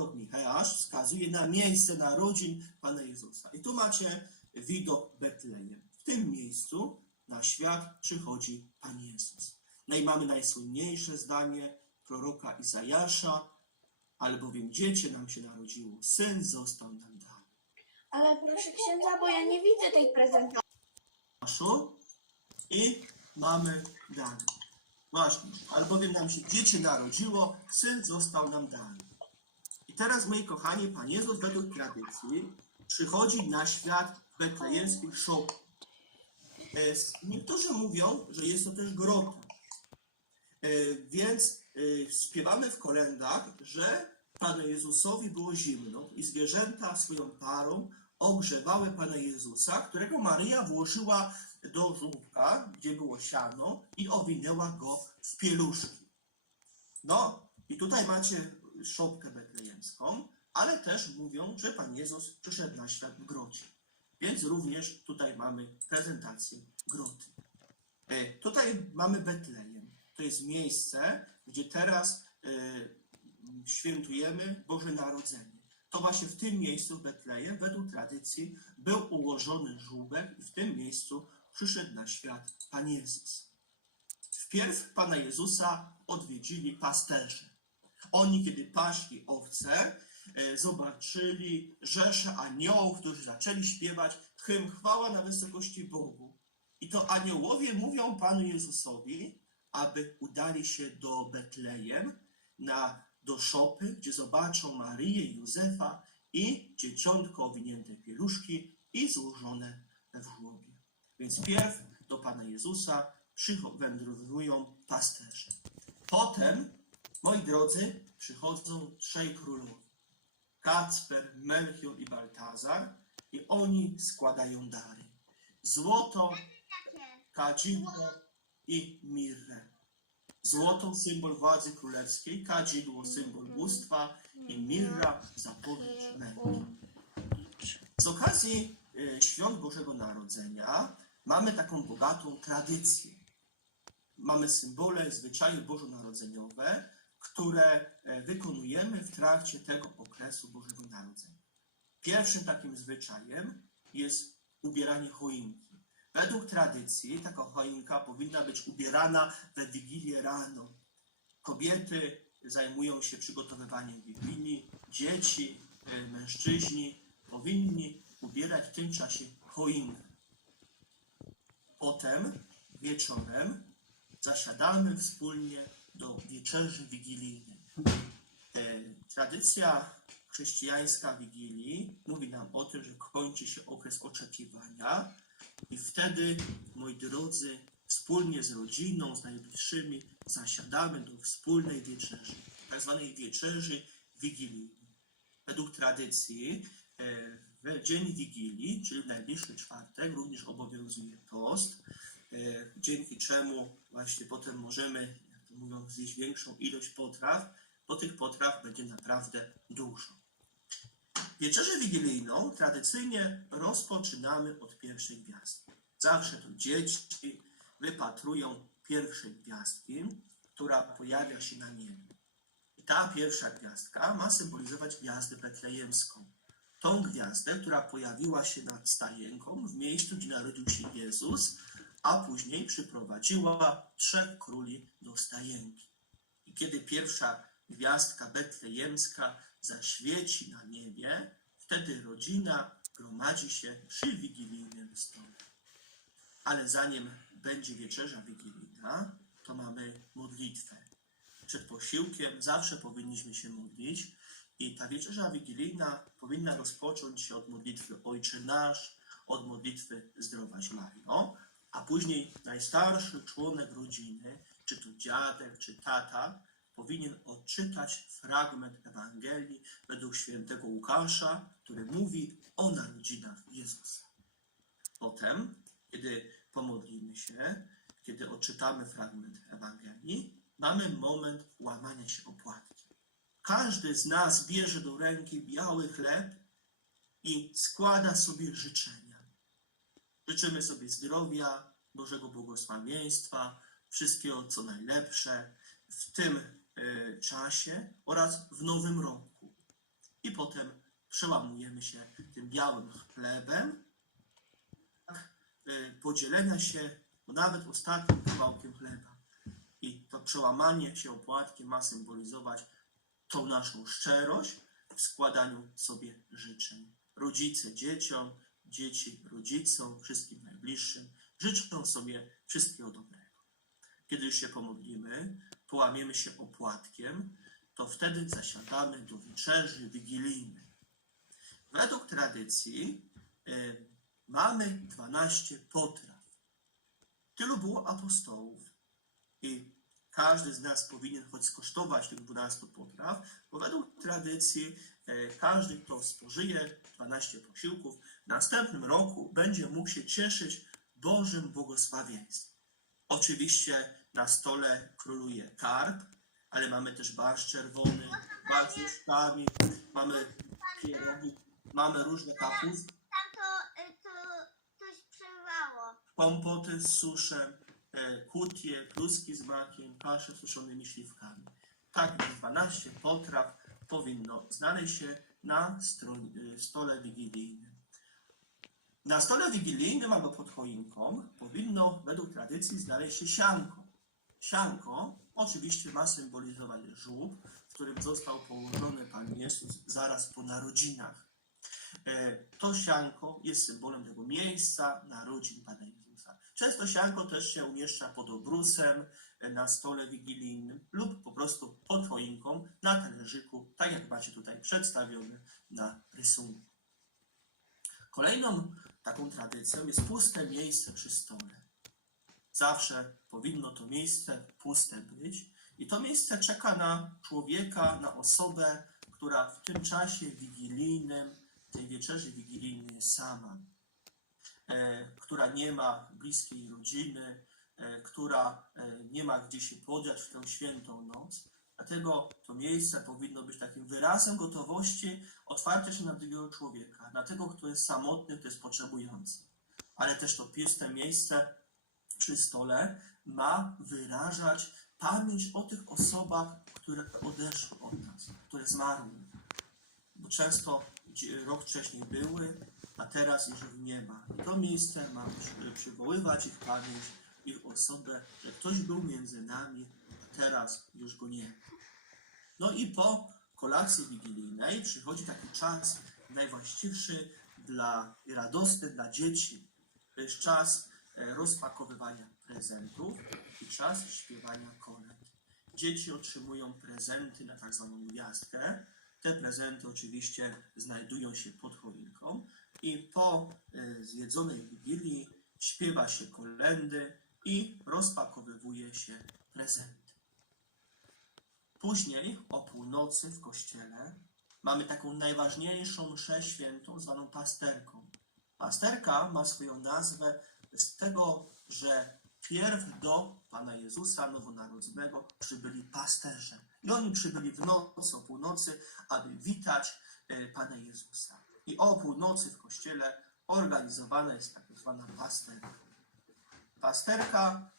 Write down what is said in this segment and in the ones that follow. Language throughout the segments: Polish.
prorok Micheasz wskazuje na miejsce narodzin Pana Jezusa. I tu macie widok Betlejem. W tym miejscu na świat przychodzi Pan Jezus. No i mamy najsłynniejsze zdanie proroka Izajasza, albowiem dziecię nam się narodziło, syn został nam dany. Ale proszę księdza, bo ja nie widzę tej prezentacji. I mamy dany. Właśnie, albowiem nam się dziecię narodziło, syn został nam dany. Teraz, moi kochani, Pan Jezus według tradycji przychodzi na świat w betlejemskich szopie. E, Niektórzy mówią, że jest to też grota. E, Więc e, śpiewamy w kolendach, że Panu Jezusowi było zimno i zwierzęta swoją parą ogrzewały Pana Jezusa, którego Maryja włożyła do żłóbka, gdzie było siano i owinęła go w pieluszki. No i tutaj macie szopkę betlejemską, ale też mówią, że Pan Jezus przyszedł na świat w grocie. Więc również tutaj mamy prezentację groty. E, Tutaj mamy Betlejem. To jest miejsce, gdzie teraz e, świętujemy Boże Narodzenie. To właśnie w tym miejscu w Betlejem, według tradycji, był ułożony żółbek i w tym miejscu przyszedł na świat Pan Jezus. Wpierw Pana Jezusa odwiedzili pasterze. Oni, kiedy paśli owce, e, zobaczyli rzesze aniołów, którzy zaczęli śpiewać hymn chwała na wysokości Bogu. I to aniołowie mówią Panu Jezusowi, aby udali się do Betlejem, na, do szopy, gdzie zobaczą Maryję i Józefa i dzieciątko owinięte pieluszki i złożone w żłobie. Więc pierw do Pana Jezusa wędrują pasterze. Potem, moi drodzy, przychodzą trzej królowie. Kacper, Melchior i Baltazar i oni składają dary. Złoto, kadzidło i mirrę. Złoto symbol władzy królewskiej, kadzidło symbol bóstwa i mirra zapowiedź męki. Z okazji e, świąt Bożego Narodzenia mamy taką bogatą tradycję. Mamy symbole, zwyczaje bożonarodzeniowe, które e, wykonujemy w trakcie tego okresu Bożego Narodzenia. Pierwszym takim zwyczajem jest ubieranie choinki. Według tradycji taka choinka powinna być ubierana we Wigilię rano. Kobiety zajmują się przygotowywaniem Wigilii, dzieci, e, mężczyźni powinni ubierać w tym czasie choinkę. Potem wieczorem zasiadamy wspólnie do wieczerzy wigilijnej. E, Tradycja chrześcijańska Wigilii mówi nam o tym, że kończy się okres oczekiwania i wtedy, moi drodzy, wspólnie z rodziną, z najbliższymi zasiadamy do wspólnej wieczerzy, tak zwanej wieczerzy wigilijnej. Według tradycji e, w dzień Wigilii, czyli w najbliższy czwartek, również obowiązuje post, e, dzięki czemu właśnie potem możemy, jak to mówią, zjeść większą ilość potraw, bo tych potraw będzie naprawdę dużo. Wieczerzę wigilijną tradycyjnie rozpoczynamy od pierwszej gwiazdki. Zawsze to dzieci wypatrują pierwszej gwiazdki, która pojawia się na niebie. I ta pierwsza gwiazdka ma symbolizować gwiazdę betlejemską. Tą gwiazdę, która pojawiła się nad stajenką w miejscu, gdzie narodził się Jezus, a później przyprowadziła trzech króli do stajenki. I kiedy pierwsza gwiazdka betlejemska zaświeci na niebie, wtedy rodzina gromadzi się przy wigilijnym stole. Ale zanim będzie wieczerza wigilijna, to mamy modlitwę. Przed posiłkiem zawsze powinniśmy się modlić i ta wieczerza wigilijna powinna rozpocząć się od modlitwy Ojcze Nasz, od modlitwy Zdrowaś Mario, a później najstarszy członek rodziny, czy to dziadek, czy tata, powinien odczytać fragment Ewangelii według świętego Łukasza, który mówi o narodzinach Jezusa. Potem, kiedy pomodlimy się, kiedy odczytamy fragment Ewangelii, mamy moment łamania się opłatki. Każdy z nas bierze do ręki biały chleb i składa sobie życzenia. Życzymy sobie zdrowia, Bożego błogosławieństwa, wszystkiego co najlepsze w tym e, czasie oraz w nowym roku. potem przełamujemy się tym białym chlebem, e, podzielenia się nawet ostatnim kawałkiem chleba. I to przełamanie się opłatkiem ma symbolizować tą naszą szczerość w składaniu sobie życzeń. Rodzice dzieciom, dzieci rodzicom, wszystkim najbliższym życzą sobie wszystkiego dobrego. Kiedy już się pomodlimy, połamiemy się opłatkiem, to wtedy zasiadamy do wieczerzy wigilijnej. Według tradycji y, mamy 12 potraw. Tylu było apostołów i każdy z nas powinien choć skosztować tych 12 potraw, bo według tradycji e, każdy, kto spożyje 12 posiłków, w następnym roku będzie mógł się cieszyć Bożym błogosławieństwem. Oczywiście na stole króluje karp, ale mamy też barszcz czerwony, barszcz z łuskami, mamy pierogi, mamy różne kapusty, Tam to, to coś przerwało. kompoty z suszem, e, kutie, kluski z makiem, kasze z suszonymi śliwkami. Tak więc 12 potraw powinno znaleźć się na e, stole wigilijnym. Na stole wigilijnym albo pod choinką powinno według tradycji znaleźć się sianko. Sianko oczywiście ma symbolizować żółb, w którym został położony Pan Jezus zaraz po narodzinach. E, To sianko jest symbolem tego miejsca narodzin Pana Jezusa. Często sianko też się umieszcza pod obrusem e, na stole wigilijnym lub po prostu pod choinką na talerzyku, tak jak macie tutaj przedstawione na rysunku. Kolejną taką tradycją jest puste miejsce przy stole. Zawsze powinno to miejsce puste być i to miejsce czeka na człowieka, na osobę, która w tym czasie wigilijnym, tej wieczerzy wigilijnej jest sama, która nie ma bliskiej rodziny, e, która e, nie ma gdzie się podziać w tę świętą noc. Dlatego to miejsce powinno być takim wyrazem gotowości otwarcia się na drugiego człowieka, na tego, kto jest samotny, kto jest potrzebujący. Ale też to puste miejsce przy stole ma wyrażać pamięć o tych osobach, które odeszły od nas, które zmarły. Bo często rok wcześniej były, a teraz już ich nie ma. I to miejsce ma przy- przywoływać ich pamięć, ich osobę, że ktoś był między nami, a teraz już go nie. No i po kolacji wigilijnej przychodzi taki czas najwłaściwszy dla i radosny dla dzieci. To jest czas e, rozpakowywania prezentów i czas śpiewania kolęd. Dzieci otrzymują prezenty na tak zwaną gwiazdkę. Te prezenty oczywiście znajdują się pod choinką i po e, zjedzonej wigilii śpiewa się kolędy i rozpakowywuje się prezenty. Później o północy w kościele mamy taką najważniejszą mszę świętą zwaną pasterką. Pasterka ma swoją nazwę z tego, że pierw do Pana Jezusa Nowonarodzonego przybyli pasterze. I oni przybyli w nocy, o północy, aby witać e, Pana Jezusa. I o północy w kościele organizowana jest tak zwana pasterka. Pasterka,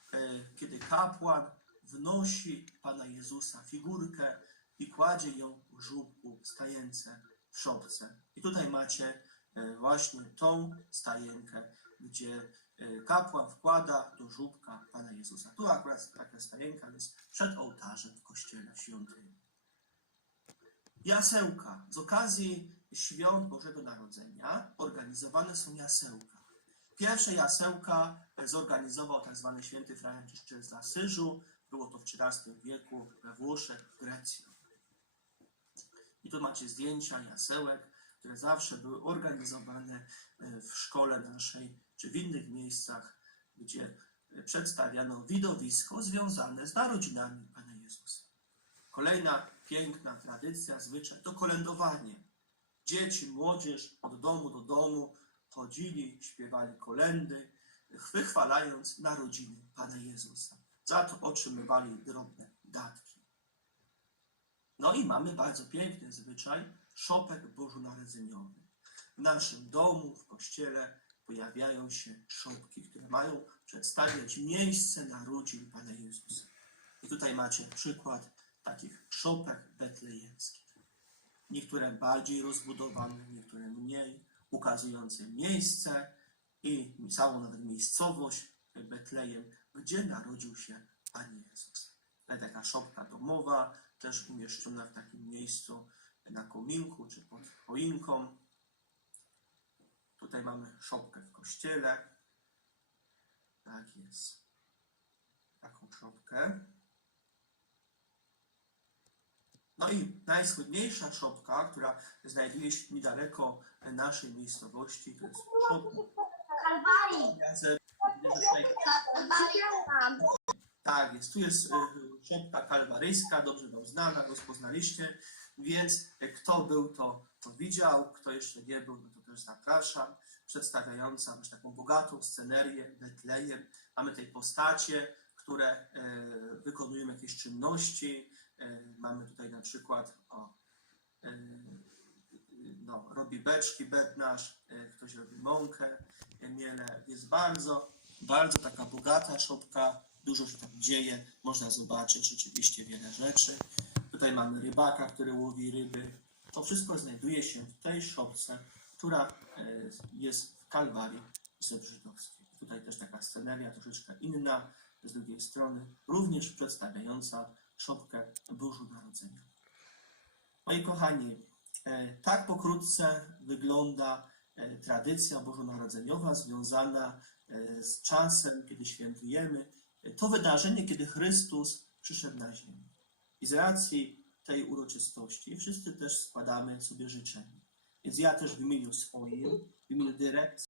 kiedy kapłan wnosi Pana Jezusa figurkę i kładzie ją w żółbku stajence w szopce. I tutaj macie e, właśnie tą stajenkę, gdzie e, kapłan wkłada do żółbka Pana Jezusa. Tu akurat taka stajenka jest przed ołtarzem w kościele, w świątyni. Jasełka. Z okazji świąt Bożego Narodzenia organizowane są jasełka. Pierwsze jasełka zorganizował tak zwany święty Franciszek z Asyżu. Było to w XIII wieku we Włoszech, w Grecji. I tu macie zdjęcia jasełek, które zawsze były organizowane e, w szkole naszej, czy w innych miejscach, gdzie przedstawiano widowisko związane z narodzinami Pana Jezusa. Kolejna piękna tradycja, zwyczaj to kolędowanie. Dzieci, młodzież od domu do domu chodzili, śpiewali kolendy, wychwalając narodziny Pana Jezusa. Za to otrzymywali drobne datki. No i mamy bardzo piękny zwyczaj, szopek bożonarodzeniowy. W naszym domu, w kościele pojawiają się szopki, które mają przedstawiać miejsce narodzin Pana Jezusa. I tutaj macie przykład takich szopek betlejemskich. Niektóre bardziej rozbudowane, niektóre mniej, ukazujące miejsce i całą nawet miejscowość Betlejem, gdzie narodził się Pan Jezus. Taka szopka domowa, też umieszczona w takim miejscu na kominku czy pod choinką. Tutaj mamy szopkę w kościele. Tak jest. Taką szopkę. No i najsłynniejsza szopka, która znajduje się niedaleko naszej miejscowości, to jest szopka Kalwarii. Tak jest, tu jest e, szopka kalwaryjska, dobrze wam znana, rozpoznaliście, więc kto był, to, to widział, kto jeszcze nie był, no to też zapraszam, przedstawiająca już taką bogatą scenerię Betlejem. Mamy tutaj postacie, które e, wykonują jakieś czynności, mamy tutaj na przykład o, e, no, robi beczki bednarz, e, ktoś robi mąkę, e, miele, jest bardzo, bardzo taka bogata szopka, dużo się tam dzieje, można zobaczyć rzeczywiście wiele rzeczy. Tutaj mamy rybaka, który łowi ryby. To wszystko znajduje się w tej szopce, która e, jest w Kalwarii Zebrzydowskiej. Tutaj też taka sceneria troszeczkę inna, z drugiej strony również przedstawiająca szopkę Bożonarodzenia. Moi kochani, e, tak pokrótce wygląda e, tradycja bożonarodzeniowa związana e, z czasem, kiedy świętujemy to wydarzenie, kiedy Chrystus przyszedł na ziemię. I z racji tej uroczystości wszyscy też składamy sobie życzenia. Więc ja też w imieniu swoim, w imieniu dyrekcji,